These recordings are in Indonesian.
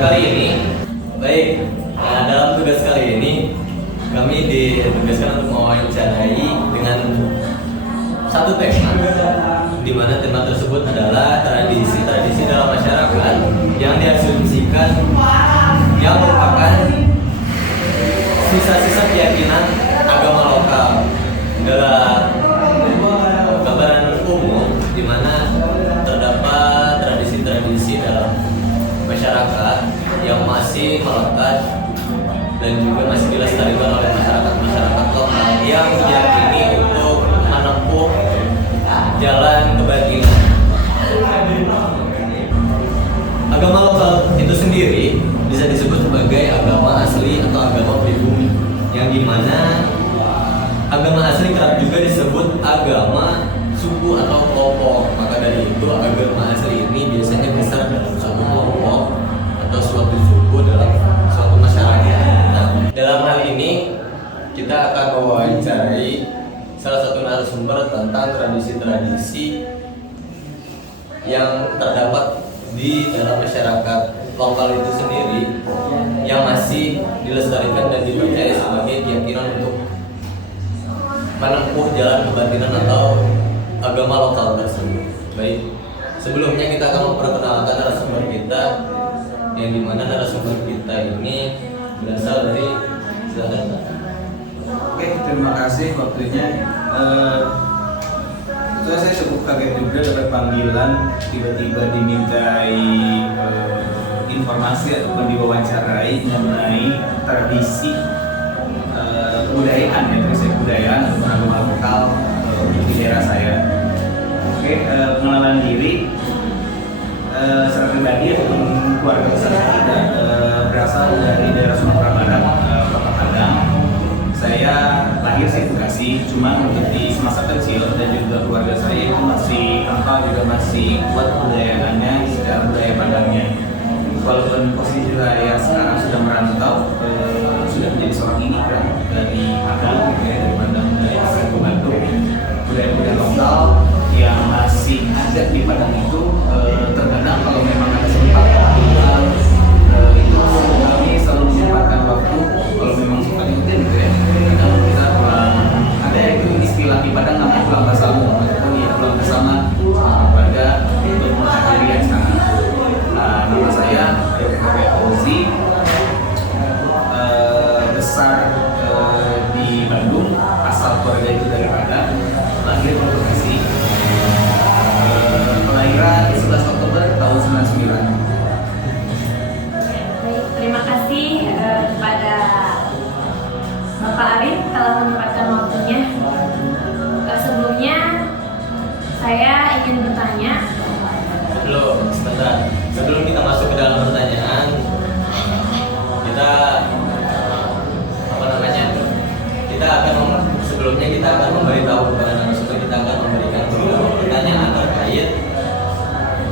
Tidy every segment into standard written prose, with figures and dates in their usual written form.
kali ini, baik, dalam tugas kali ini kami ditugaskan untuk mewawancarai dengan satu tema, di mana tema tersebut adalah tradisi dalam masyarakat yang diasumsikan yang merupakan sisa-sisa keyakinan agama lokal. Dalam gambaran umum, di mana terdapat tradisi-tradisi dalam masyarakat yang masih melekat dan juga masih dilestarikan oleh masyarakat lokal yang diyakini untuk menempuh jalan kebatinan. Agama lokal itu sendiri bisa disebut sebagai agama asli atau agama pribumi, yang dimana agama asli kerap juga disebut agama suku atau kelompok. Maka dari itu agama asli ini biasanya besar dalam suatu kelompok atau suatu suku dalam suatu masyarakat. Nah, dalam hal ini kita akan mewawancarai salah satu narasumber tentang tradisi-tradisi yang terdapat di dalam masyarakat lokal itu sendiri yang masih dilestarikan dan dipercaya sebagai keyakinan untuk menempuh jalan kebatinan atau agama lokal tersebut. Baik, sebelumnya kita akan memperkenalkan narasumber kita, yang dimana narasumber kita ini berasal dari Oke, terima kasih waktunya. Saya cukup kaget juga dapat panggilan, tiba-tiba dimintai informasi ataupun diwawancarai mengenai tradisi kebudayaan, ya, tradisi kebudayaan atau agama lokal di daerah saya. Oke, pengenalan diri secara pribadi ataupun keluarga besar saya berasal dari daerah Sumatera Barat, Kota Padang. Saya lahir di Bekasi, cuma untuk di semasa kecil dan juga keluarga saya itu masih kental, juga masih kuat kebudayaannya secara budaya Padangnya. Walaupun posisi saya sekarang sudah merantau, sudah menjadi seorang imigran dari Padang, ya, dari Padang dari ke Bandung. Budaya-budaya lokal yang masih ada di Padang itu terkadang kalau memang ada sempat itu kami selalu menyempatkan waktu, kalau memang sempat ikutin gitu ya. Kadang kita pulang, ada itu istilah di Padang namanya pulang bersama, ataupun ya pulang bersama pada untuk menghadiri acara. Nama saya Yokowe Ozi, besar di Bandung, asal keluarga itu dari Padang, lahir di Bekasi, kelahiran 11 Oktober tahun 99. Baik, terima kasih kepada Bapak Arif telah menyempatkan waktunya. Sebelumnya saya ingin bertanya. Sebelum kita masuk ke dalam pertanyaan, kita akan memberitahu kepada narasumber, kita akan memberikan beberapa pertanyaan terkait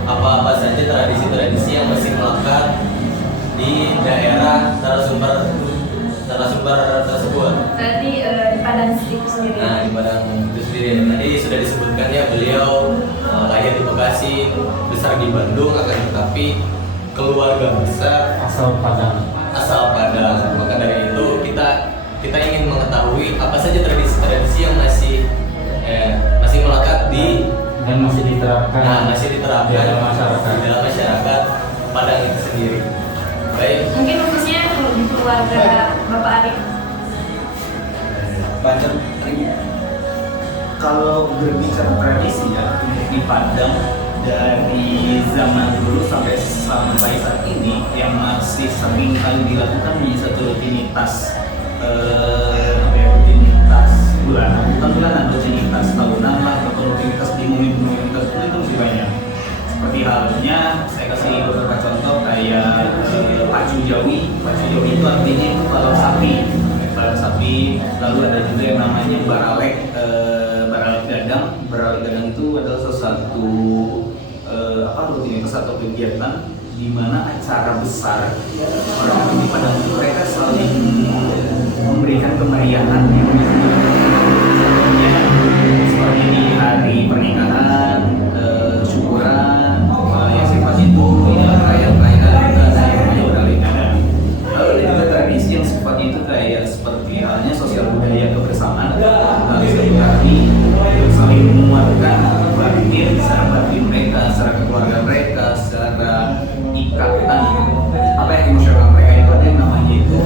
apa saja tradisi-tradisi yang masih melekat di daerah narasumber tersebut. Berarti di Padang itu sendiri. Nah, di Padang itu sendiri. Tadi sudah disebutkan ya, beliau lahir di Bekasi, besar di Bandung, akan tetapi keluarga besar asal Padang. Maka dari itu kita ingin mengetahui apa saja tradisi-tradisi yang masih melekat di Dan masih diterapkan di dalam masyarakat Padang itu sendiri. Baik. Mungkin khususnya di keluarga Bapak Arif. Banyak. Kalau berbicara tradisi ya, di Padang dari zaman dulu sampai saat ini yang masih sering kali dilakukan menjadi satu rutinitas rutinitas bulanan, rutinitas tahunan lah, atau rutinitas di momen-momen tertentu itu masih banyak. Seperti halnya saya kasih beberapa contoh kayak pacu jawi itu artinya itu balap sapi, lalu ada juga yang namanya baralek gadang itu adalah sesuatu rutinitas atau kegiatan di mana acara besar orang di Padang itu mereka saling memberikan kemeriahan seperti di hari pernikahan, syukuran, yang sifatnya itu perayaan juga keluarga mereka, secara ikatan apa ya emosional mereka itu ada yang namanya itu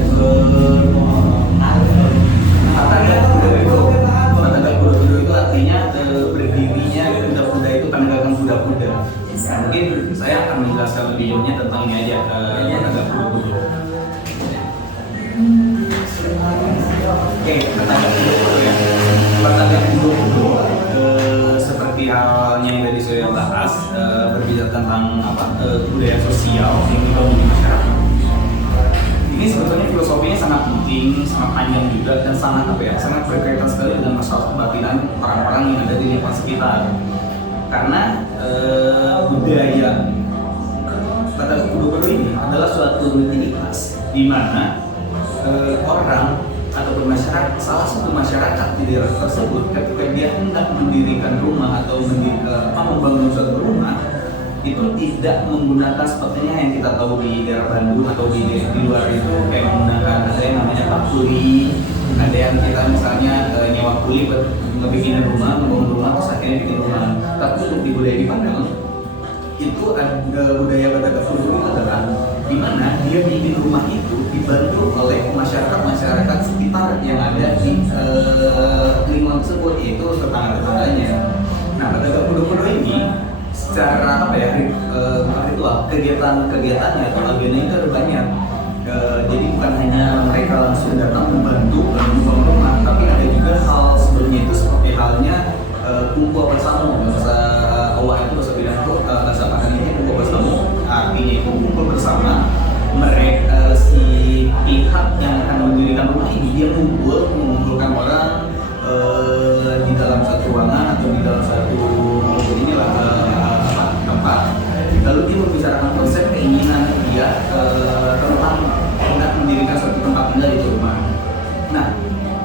Tataga Kuda. Tataga Kuda itu artinya berdirinya kuda-kuda itu penegakan kuda-kuda. Nah, mungkin saya akan menjelaskan lebih jauhnya tentang ini aja Tataga Kuda. Oke, Tataga Kuda ya. Tataga Kuda seperti halnya yang tadi saya bahas berbicara tentang budaya sosial yang dibangun di masyarakat. Ini sebetulnya filosofinya sangat penting, sangat panjang juga dan sangat sangat berkaitan sekali dengan masalah kebatinan orang-orang yang ada di lingkungan sekitar. Karena budaya Tataga Kuda ini adalah suatu rutinitas di mana orang ataupun masyarakat, salah satu masyarakat di daerah tersebut ketika dia hendak mendirikan rumah atau membangun suatu rumah itu tidak menggunakan sepertinya yang kita tahu di daerah Bandung atau di luar itu kayak menggunakan ada yang namanya pakuli, ada yang kita misalnya nyewa kuli buat ngebikin rumah, membangun rumah terus akhirnya bikin rumah. Tapi untuk di budaya di Padang itu ada budaya Tataga Kuda itu adalah di mana dia bikin rumah itu dibantu oleh masyarakat sekitar yang ada di lingkungan tersebut, yaitu tetangga-tetangganya. Nah, Tataga Kuda ini secara ritual kegiatannya atau agendanya itu ada banyak. Jadi bukan hanya mereka langsung datang membantu membangun rumah, tapi ada juga hal sebelumnya itu seperti halnya kumpul bersama. Bahasa Allah itu bahasa bilang itu bahasa Padang ini kumpul bersama, artinya itu kumpul bersama. Mereka si pihak yang akan mendirikan rumah ini dia mengumpulkan orang di dalam satu ruangan atau di dalam satu tempat, lalu dia membicarakan konsep keinginan dia tentang hendak mendirikan suatu tempat tinggal di rumah. Nah,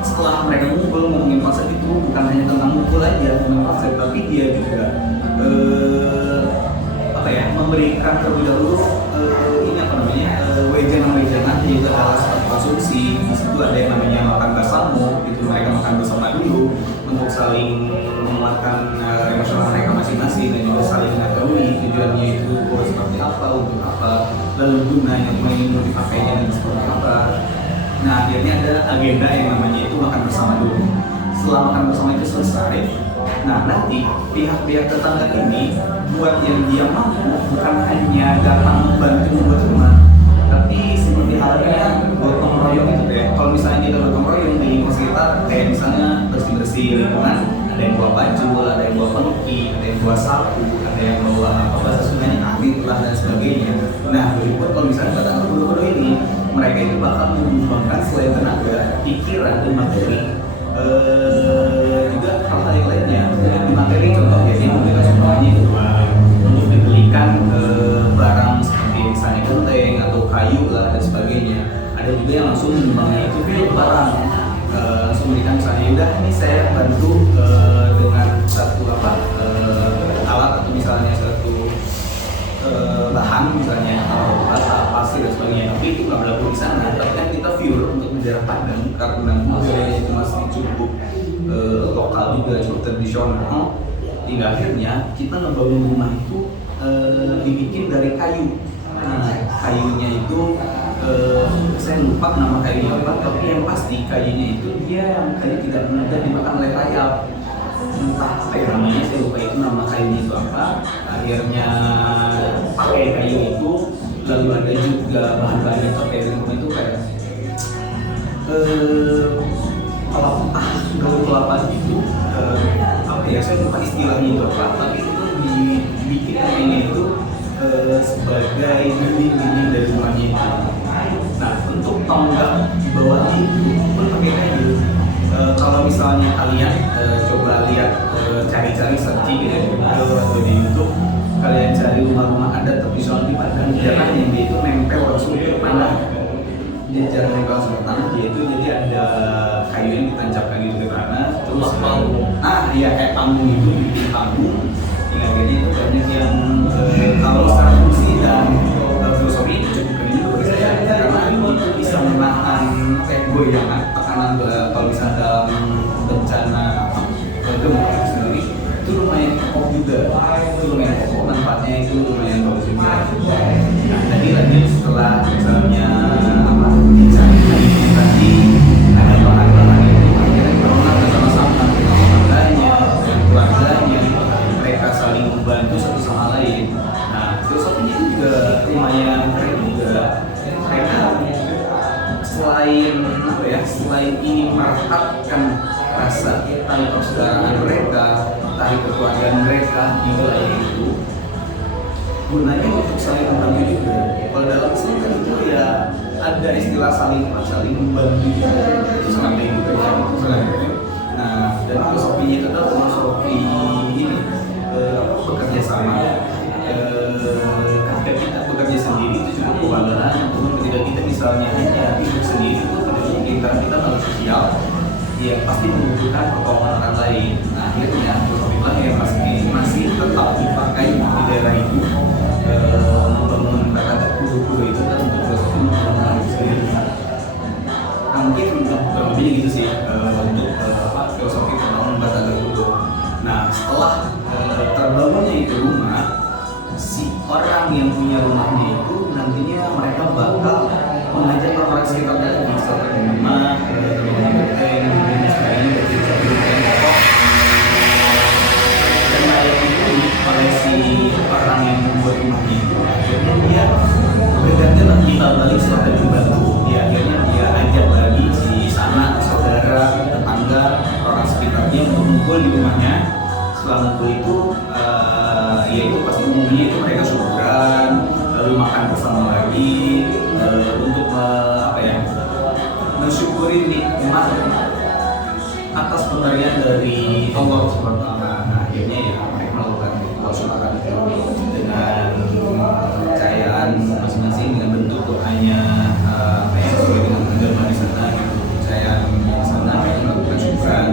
setelah mereka ngumpul ngomongin konsep itu bukan hanya tentang ngumpul aja ngomongin konsep, tapi dia juga memberikan terlebih dahulu wejangan-wejangan yaitu adalah seperti konsumsi. Di situ ada yang namanya makan bersama, itu mereka makan bersama dulu untuk saling menguatkan emosional mereka masing-masing dan juga saling mengetahui tujuannya itu seperti apa, untuk apa, lalu gunanya mau dipakainya dan seperti apa. Nah, akhirnya ada agenda yang namanya itu makan bersama dulu. Setelah makan bersama itu selesai, nah nanti pihak-pihak tetangga ini buat yang dia mampu bukan hanya datang membantu membuat rumah, tapi seperti halnya gotong royong itu deh. Kalau misalnya kita gotong royong di lingkungan sekitar, kayak misalnya bersih-bersih lingkungan, ada yang bawa baju, ada yang bawa pengki, ada yang bawa sapu, ada yang bawa bahasa Sundanya arit lah dan sebagainya. Nah, berikut kalau misalnya Tataga Kuda ini, mereka itu bakal menyumbangkan selain tenaga, pikiran dan materi, juga hal-hal yang lainnya. Di materi contohnya dia memberikan sumbangannya itu untuk dibelikan barang seperti misalnya genteng atau kayu lah dan sebagainya. Ada juga yang langsung menyumbangnya itu barang, langsung memberikan misalnya udah ini saya bantu dengan satu alat atau misalnya satu bahan misalnya atau bata, pasir dan sebagainya. Tapi itu nggak berlaku di sana. Tapi kan kita view untuk daerah Padang karena budayanya itu masih cukup lokal juga, cukup tradisional. Hingga akhirnya kita ngebangun rumah itu dibikin dari kayu. Nah, kayunya itu saya lupa nama kayunya apa, tapi yang pasti kayunya itu dia kayu tidak mudah dimakan oleh rayap. Entah apa ya namanya, saya lupa itu nama kayunya itu apa. Akhirnya pakai kayu itu, lalu ada juga bahan-bahan itu kayak itu kayak kelapa, daun kelapa gitu. Saya lupa istilahnya itu apa, tapi itu dibikin kayunya itu sebagai dinding-dinding dari rumahnya itu. Nah, untuk tonggak di bawahnya itu pun pakai kayu. Kalau misalnya kalian coba lihat cari-cari searching di Google atau di YouTube, kalian cari rumah-rumah adat tradisional di Padang, jarang yang dia itu nempel langsung ke tanah. Dia jarang nempel langsung ke tanah, dia itu jadi ada kayu yang ditancapkan gitu ke tanah, terus panggung. Iya kayak panggung itu, bikin panggung. Hingga jadi itu banyak yang kalau secara fungsi dan filosofi itu cukup keren juga bagi saya, karena itu bisa menahan goyangan, tekanan kalau misalnya dalam bencana gempa sendiri itu lumayan kokoh juga, itu lumayan kokoh manfaatnya itu lumayan bagus juga. Nah tadi lanjut setelah misalnya apa dicari tadi ada bahan-bahan itu akhirnya orang sama-sama dengan tetangganya, dengan keluarganya, mereka saling membantu satu sama lain. Nah filosofinya itu juga lumayan keren juga. Mereka selain apa ya, selain ingin merekatkan rasa tali persaudaraan mereka, tali kekeluargaan mereka di wilayah itu, gunanya untuk saling membantu juga. Kalau dalam Islam kan itu ya ada istilah saling membantu itu sangat baik juga ya, itu sangat baik. Nah dan filosofinya itu adalah filosofi ini bekerja sama. Ketika kita bekerja sendiri itu cukup kewalahan, ketika kita misalnya hanya hidup sendiri itu tidak mungkin karena kita manusia sosial, ya pasti membutuhkan pertolongan orang lain. Nah akhirnya filosofi lah yang masih tetap dipakai di daerah itu, membangun kata guru itu kan untuk filosofi membangun diri sendiri. Nah mungkin kurang lebihnya gitu sih untuk filosofi membangun kata guru. Nah setelah terbangunnya itu rumah, si orang yang punya rumahnya itu nantinya mereka bakal mengajak orang sekitarnya lagi setelah rumah, terbangun benteng, dan sebagainya dan layak itu oleh si orang yang membuat rumahnya itu. Akhirnya dia bergantian kita balik setelah dibantu, dia akhirnya dia ajak lagi si sanak, saudara, tetangga, orang sekitarnya untuk ngumpul di rumahnya. Setelah ngumpul itu yaitu pasti umumnya itu mereka syukuran, lalu makan bersama lagi untuk apa ya, mensyukuri nikmat atas pemberian dari Allah Subhanahu wa Ta'ala. Nah akhirnya ya mereka melakukan ritual syukuran itu dengan kepercayaan masing-masing, dengan bentuk doanya apa ya, sesuai dengan agama di sana, kepercayaan di sana, mereka melakukan syukuran,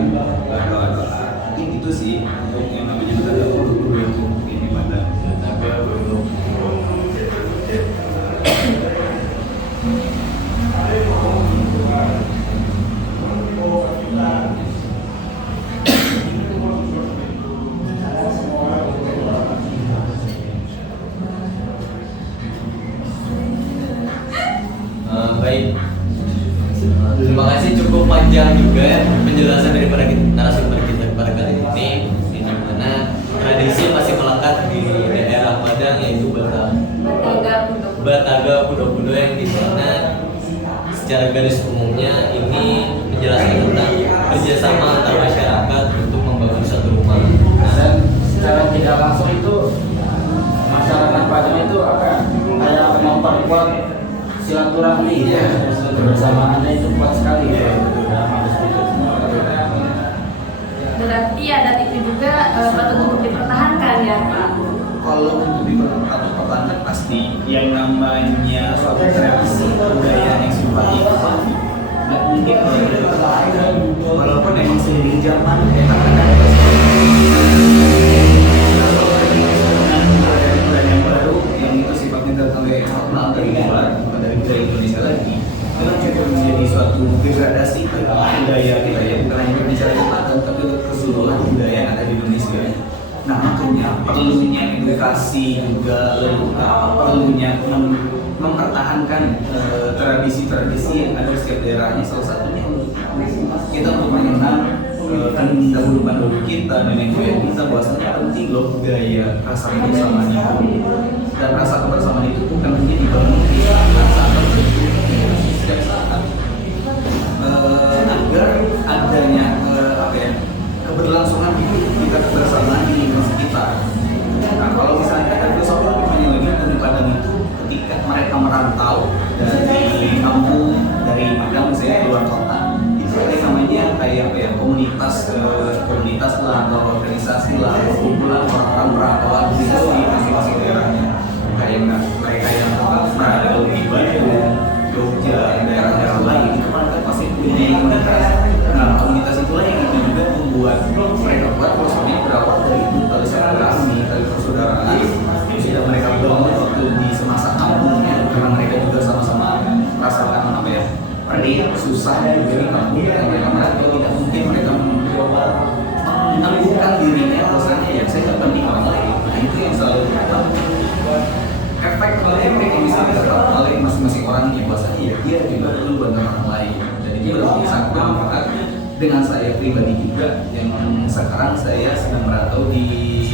doa-doa. Mungkin itu sih untuk yang namanya ada guru itu ini pada baik. Terima kasih, cukup panjang juga ya penjelasan daripada narasumber kita pada kali ini, di mana tradisi masih melekat di daerah Padang, yaitu Bataga Kudo-Kudo yang di mana secara garis umumnya ini menjelaskan tentang kerjasama antar masyarakat untuk membangun satu rumah. Dan secara tidak langsung itu masyarakat Padang itu apa ya, kayak memperkuat silaturahmi ya, kebersamaannya itu kuat sekali ya dalam hadis itu. Berarti adat itu juga patut untuk dipertahankan ya Pak? kalau untuk dipertahankan pasti yang namanya suatu tradisi budaya yang sifatnya itu nggak mungkin kalau tidak dipertahankan, walaupun emang seiring zaman kadang-kadang budaya yang baru yang itu sifatnya datang dari luar, bukan dari budaya Indonesia lagi, itu kan cukup menjadi suatu degradasi budaya kita ya, bukan hanya Indonesia lagi tapi keseluruhan budaya yang ada di Indonesia. Nah makanya perlunya edukasi juga, perlunya mempertahankan tradisi-tradisi yang ada di setiap daerahnya. Salah satunya kita untuk mengenal kan dahulu kita, nenek moyang kita, bahwasanya penting loh budaya rasa kebersamaan itu. Dan rasa kebersamaan itu bukan hanya dibangun di saat setiap saat, agar adanya apa ya, keberlangsungan hidup kita kebersamaan di lingkungan kita. Nah kalau misalnya kita filosofi lebih banyak lagi di Padang itu, ketika mereka merantau dari kampung, dari Padang misalnya keluar kota, itu ada namanya kayak apa ya, komunitas lah atau organisasi lah, kumpulan orang-orang perantauan di masing-masing daerahnya. Kayak mereka yang berada di Bandung, Jogja, daerah-daerah lain itu kan pasti punya komunitas. Nah komunitas itulah yang itu juga membuat mereka buat filosofinya berawal dari itu, tali silaturahmi, tali persaudaraan yang sudah mereka bangun waktu di semasa kampungnya, karena mereka juga sama-sama merasakan apa ya, perih susah dari kampung, dan mereka merantau, tidak mungkin mereka menangguhkan dirinya bahwasanya ya saya nggak banding orang lain. Nah itu yang selalu itu sangat bermanfaat dengan saya pribadi juga yang sekarang saya sedang merantau di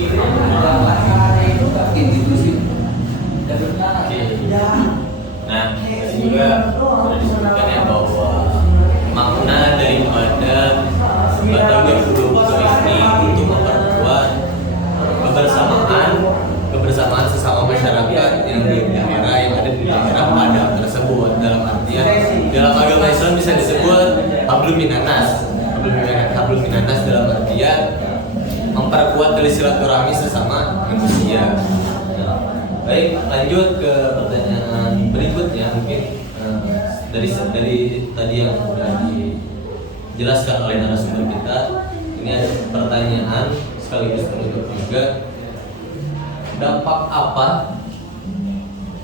negara lain. Mungkin itu sih. Oke. Nah, tadi juga sudah disebutkan ya bahwa makna daripada Batagor Kudo ini untuk memperkuat kebersamaan sesama masyarakat yang di daerah yang ada di daerah Padang tersebut. Dalam artian dalam agama Islam bisa disebut hablum minanas dalam artian memperkuat tali silaturahmi sesama manusia. Nah, baik, lanjut ke pertanyaan berikutnya mungkin dari tadi yang sudah dijelaskan oleh narasumber kita. Ini ada pertanyaan sekaligus penutup juga. Dampak apa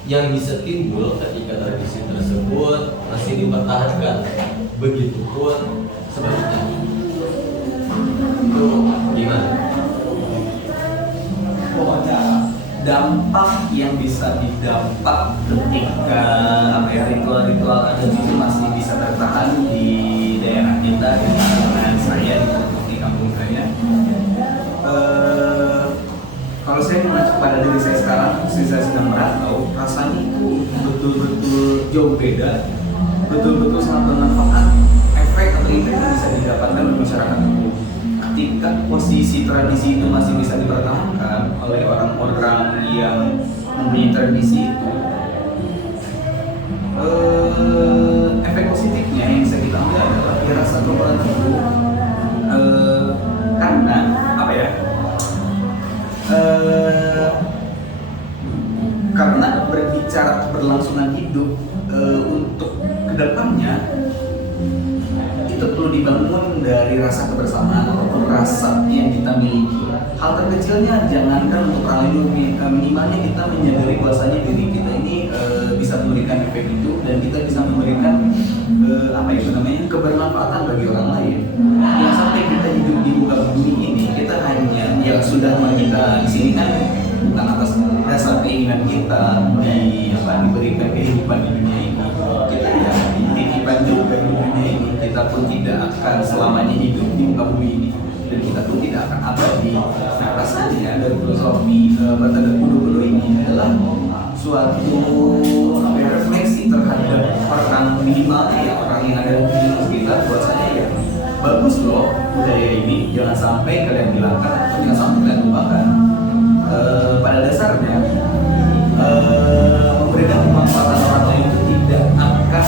yang bisa timbul ketika tradisi tersebut masih dipertahankan? Begitupun sebaliknya. Itu gimana? Dampak yang bisa didapat ketika ritual-ritual adat itu masih bisa bertahan di daerah kita, di lingkungan saya, di kampung saya. Kalau saya mengacu pada diri saya sekarang, saya sedang merantau, rasanya itu betul-betul jauh beda, betul-betul sangat bermanfaat. Efek atau impact yang bisa didapatkan oleh masyarakat itu ketika posisi tradisi itu masih bisa dipertahankan oleh orang-orang yang mempunyai tradisi itu. Efek positifnya yang bisa kita ambil adalah rasa kekeluargaan itu, karena apa ya? Karena berbicara keberlangsungan hidup untuk kedepannya itu perlu dibangun dari rasa kebersamaan ataupun rasa yang kita miliki. Hal terkecilnya jangankan untuk orang lain, minimalnya kita menyadari bahwasanya diri kita ini bisa memberikan efek itu dan kita bisa memberikan kebermanfaatan bagi orang lain. Yang sampai kita hidup di muka bumi ini, kita hanya yang sudah kita di sini kan bukan atas dasar keinginan kita diberikan kehidupan di dunia ini. Kita ya dititipkan juga di dunia ini. Kita pun tidak akan selamanya hidup di muka bumi ini dan kita pun tidak akan abadi. Nah, rasanya dari filosofi Batagor Kudo ini adalah suatu refleksi terhadap orang minimalnya ya, orang yang ada di sekitar, bahwasanya ya bagus loh budaya ini, jangan sampai kalian hilangkan atau jangan sampai kalian lupakan. Pada dasarnya memberikan kemanfaatan orang lain itu tidak akan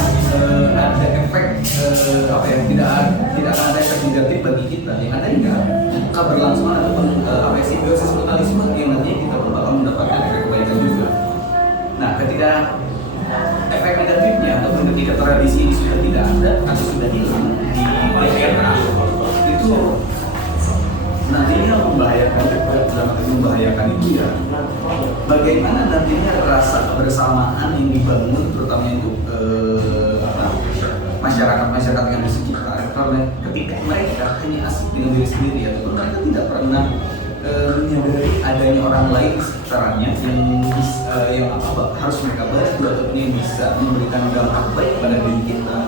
ada efek tidak akan ada efek negatif bagi kita. Yang ada ya keberlangsungan ataupun simbiosis mutualisme yang nantinya kita pun bakal mendapatkan efek kebaikan juga. Nah, ketika efek negatifnya ataupun ketika tradisi ini sudah tidak ada atau sudah hilang di daerah itu nantinya membahayakan itu ya. Bagaimana nantinya rasa kebersamaan yang dibangun terutama itu masyarakat yang di sekitar, karena ketika mereka hanya asik dengan diri sendiri ataupun mereka tidak pernah menyadari adanya orang lain di sekitarnya yang harus mereka bantu ataupun yang bisa memberikan dampak baik pada diri kita.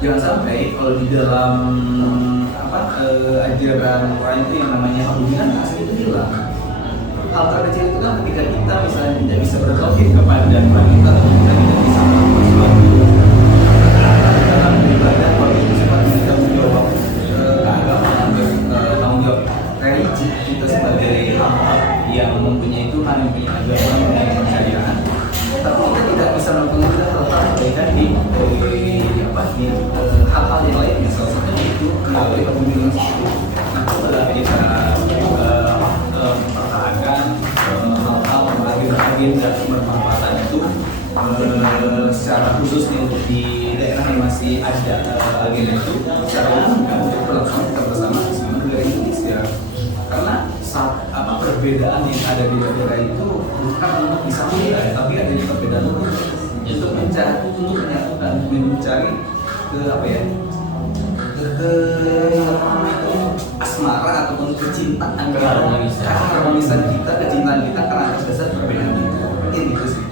Jangan sampai kalau di dalam ajaran orang itu yang namanya hablum minanas itu hilang. Hal terkecil itu kan ketika kita misalnya tidak bisa bertauhid kepada Tuhan kita atau kita tidak bisa melakukan sesuatu dalam beribadah, kalau itu seperti kita menjawab keagamaan, tanggung jawab religi kita sebagai hamba yang mempunyai Tuhan, yang punya agama, yang punya kepercayaan, tapi kita tidak bisa melakukan itu terlebih di hal-hal yang lainnya, salah satunya itu melalui pemilihan itu. Nah, setelah kita pertahankan hal-hal agenda bermanfaatan itu secara khususnya untuk di daerah yang masih ada agenda itu secara umum kan untuk berlangsung kita bersama negara Indonesia, karena perbedaan yang ada di negara itu bukan untuk disamakan, tapi ada di perbedaan untuk menyatukan, mencari asmara ataupun kecintaan, keharmonisan kita, kecintaan kita karena atas dasar perbedaan itu. Ini gitu sih.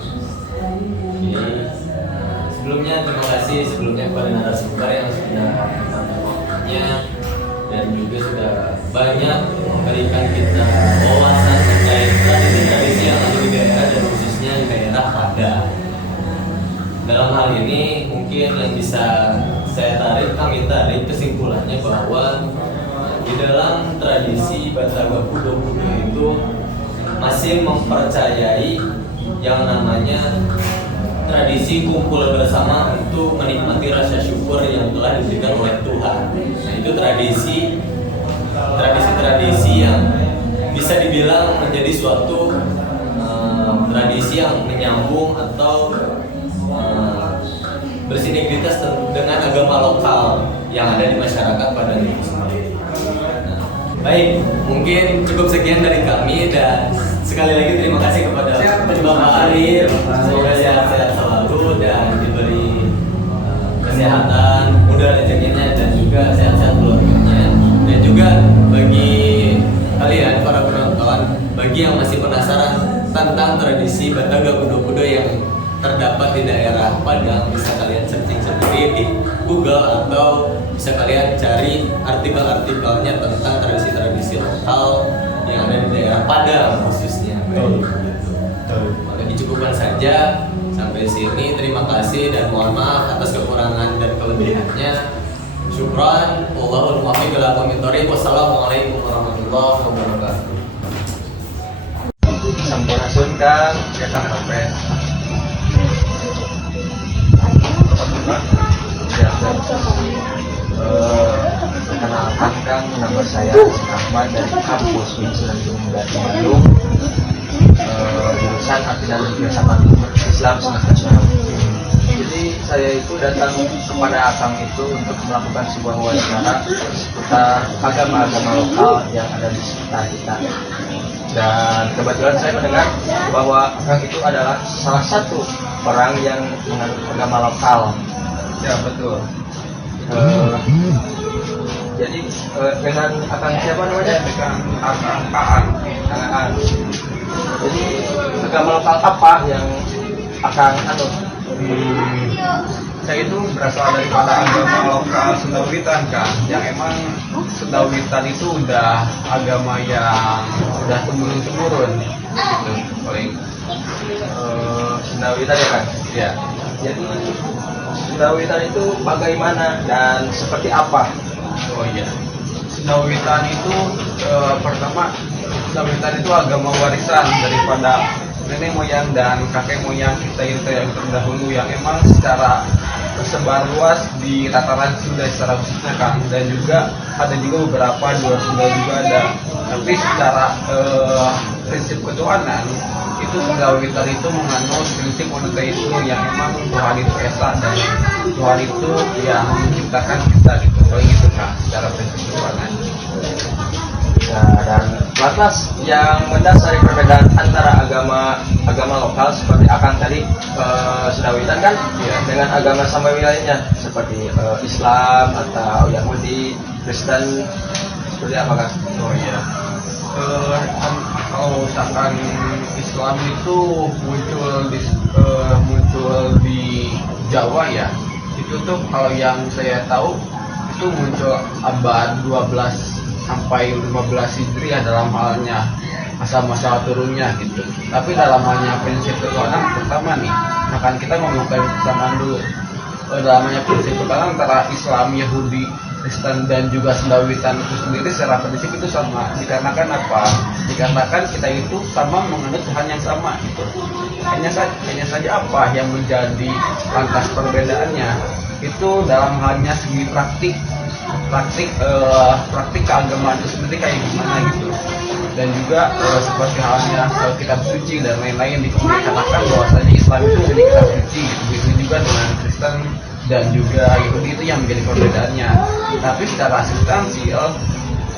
Sebelumnya terima kasih kasih sebelumnya kepada narasumber yang sudah menyempatkan waktunya dan juga sudah banyak memberikan kita wawasan terkait tradisi-tradisi yang ada di daerah dan khususnya di daerah Padang. Dalam hal ini mungkin yang bisa kami tarik kesimpulannya bahwa di dalam tradisi Bataga Kudo-Kudo itu masih mempercayai yang namanya tradisi kumpul bersama untuk menikmati rasa syukur yang telah diberikan oleh Tuhan. Nah, itu tradisi yang bisa dibilang menjadi suatu tradisi yang menyambung atau bersinergitas dengan agama lokal yang ada di masyarakat Padang itu sendiri. Nah, baik, mungkin cukup sekian dari kami dan sekali lagi terima kasih kepada Bapak Arif. Semoga sehat-sehat selalu dan diberi kesehatan, mudah rezekinya dan juga sehat-sehat keluarganya. Dan juga bagi kalian para penonton, bagi yang masih penasaran tentang tradisi Bataga Kudo-Kudo yang terdapat di daerah Padang, bisa kalian searching sendiri di Google atau bisa kalian cari artikel-artikelnya tentang tradisi-tradisi lokal yang ada di daerah Padang khususnya. Maka dicukupkan saja sampai sini. Terima kasih dan mohon maaf atas kekurangan dan kelebihannya. Syukran. Wallahul muwaffiq ila aqwamit thoriq. Wassalamualaikum warahmatullahi wabarakatuh. Sampurasun Kang, ya Kang Rapes. Ya, perkenalkan Kang, nama saya Ahmad dari kampus Winsunan Gunung Jati Bandung, jurusan Arti dan Filsafat Islam semester 6. Jadi saya itu datang kepada Akang itu untuk melakukan sebuah wawancara seputar agama-agama lokal yang ada di sekitar kita. Dan kebetulan saya mendengar bahwa Akang itu adalah salah satu orang yang menganut agama lokal. Ya betul. Jadi dengan Akang siapa namanya? Dengan Akang Aan. Jadi agama lokal apa yang Akang anut? Saya itu berasal daripada agama lokal Sendawitan Kang, yang emang Sendawitan itu udah agama yang udah temurun gitu paling. Sendawitan ya Kang? Ya. Jadi Sendawitan itu bagaimana dan seperti apa? Oh iya. Sendawitan itu pertama, Sendawitan itu agama warisan daripada nenek moyang dan kakek moyang kita yang terdahulu yang emang secara tersebar luas di tataran Sunda secara khususnya Kang, dan juga ada juga beberapa di luar Sunda juga ada. Tapi secara prinsip ketuhanan itu Sendawitan itu menganut prinsip monoteisme yang emang Tuhan itu esa dan Tuhan itu yang menciptakan kita gitu. Kalau gitu Kang, secara prinsip ketuhanan. Nah, dan lantas yang mendasari perbedaan antara agama lokal seperti Akang tadi Sendawitan kan ya, dengan agama samawi lainnya seperti Islam atau Yahudi, Kristen, seperti apa Kang? Oh iya. Kalau misalkan Islam itu muncul di Jawa ya, itu tuh kalau yang saya tahu itu muncul abad 12 sampai 15 Hijriah dalam halnya masa-masa turunnya gitu. Tapi dalam halnya prinsip ketuhanan pertama nih, akan kita membuka persamaan dulu. Dalam halnya prinsip ketuhanan antara Islam, Yahudi, Kristen dan juga Sendawitan itu sendiri secara prinsip itu sama. Dikarenakan apa? Dikarenakan kita itu sama menganut Tuhan yang sama gitu. Hanya saja apa yang menjadi lantas perbedaannya itu dalam halnya segi praktik keagamaan itu sendiri kayak gimana gitu. Dan juga seperti halnya kitab suci dan lain-lain dikatakan bahwasanya Islam itu menjadi kitab suci gitu. Begitu juga dengan Kristen dan juga Yahudi itu yang menjadi perbedaannya. Tapi secara substansial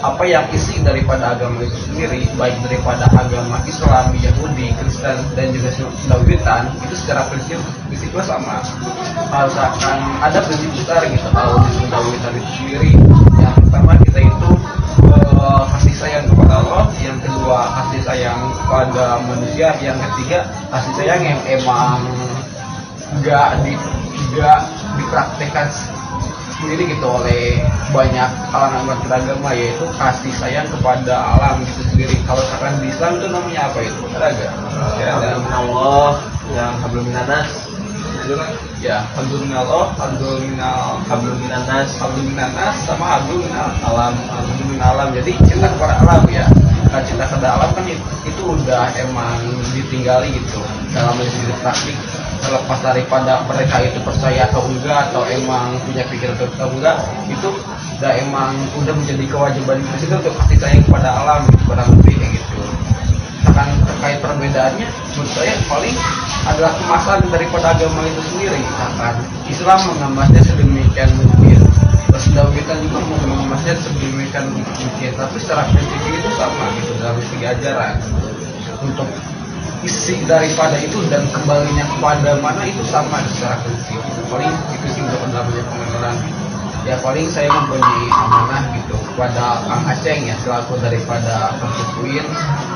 apa yang isi daripada agama itu sendiri, baik daripada agama Islam, Yahudi, Kristen dan juga Sendawitan itu secara prinsipnya sama. Misalkan ada prinsip besar gitu kalau di Sendawitan itu sendiri. Yang pertama kita itu kasih sayang kepada Allah, yang kedua kasih sayang kepada manusia, yang ketiga kasih sayang yang emang juga dipraktekkan sendiri gitu oleh banyak kalangan umat beragama, yaitu kasih sayang kepada alam gitu sendiri. Kalau misalkan di Islam itu namanya apa itu? Ada gak? Hablum minallah, yang hablum minanas. Ya, hablum minallah, hablum minanas, sama hablum minal alam. Jadi cinta kepada alam ya. Nah, cinta kepada alam kan itu udah emang ditinggali gitu dalam segi praktik, terlepas daripada mereka itu percaya atau enggak, atau emang punya pikiran atau enggak, itu udah emang udah menjadi kewajiban kita untuk kasih sayang kepada alam gitu, kurang lebih kayak gitu. Misalkan terkait perbedaannya, menurut saya paling adalah kemasan daripada agama itu sendiri. Misalkan Islam mengemasnya sedemikian mungkin, Sunda kita juga mengemasnya sedemikian mungkin, tapi secara prinsip itu sama gitu dalam segi ajaran. Untuk isi daripada itu dan kembalinya kepada mana itu sama secara prinsip. Paling itu sih untuk namanya pengenalan. Ya paling saya mempunyai amanah gitu kepada Kang Aceng ya, selaku daripada konstituen,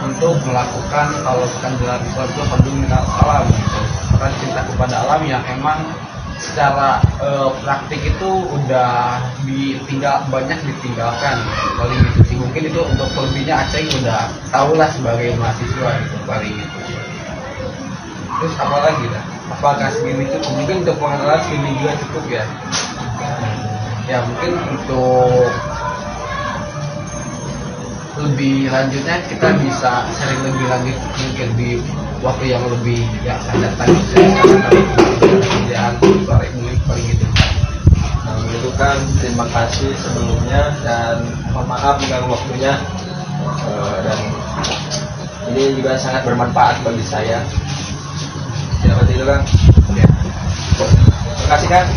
untuk melakukan kalau bukan dalam Islam itu hablum minal alam gitu. Karena cinta kepada alam yang emang secara praktik itu udah banyak ditinggalkan. Paling itu sih, mungkin itu untuk lebihnya Aceng udah tahulah sebagai mahasiswa gitu, paling itu. Terus apa lagi dah? Apakah segini cukup? Mungkin untuk pengenalan segini juga cukup ya. Ya mungkin untuk lebih lanjutnya kita bisa sharing lebih lanjut mungkin di waktu yang lebih ya akan datang. Kerjaan sore ini paling gitu. Nah, itu kan terima kasih sebelumnya dan mohon maaf mengganggu waktunya. Dan ini juga sangat bermanfaat bagi saya. Seperti itu kan. Ya. Terima kasih kan.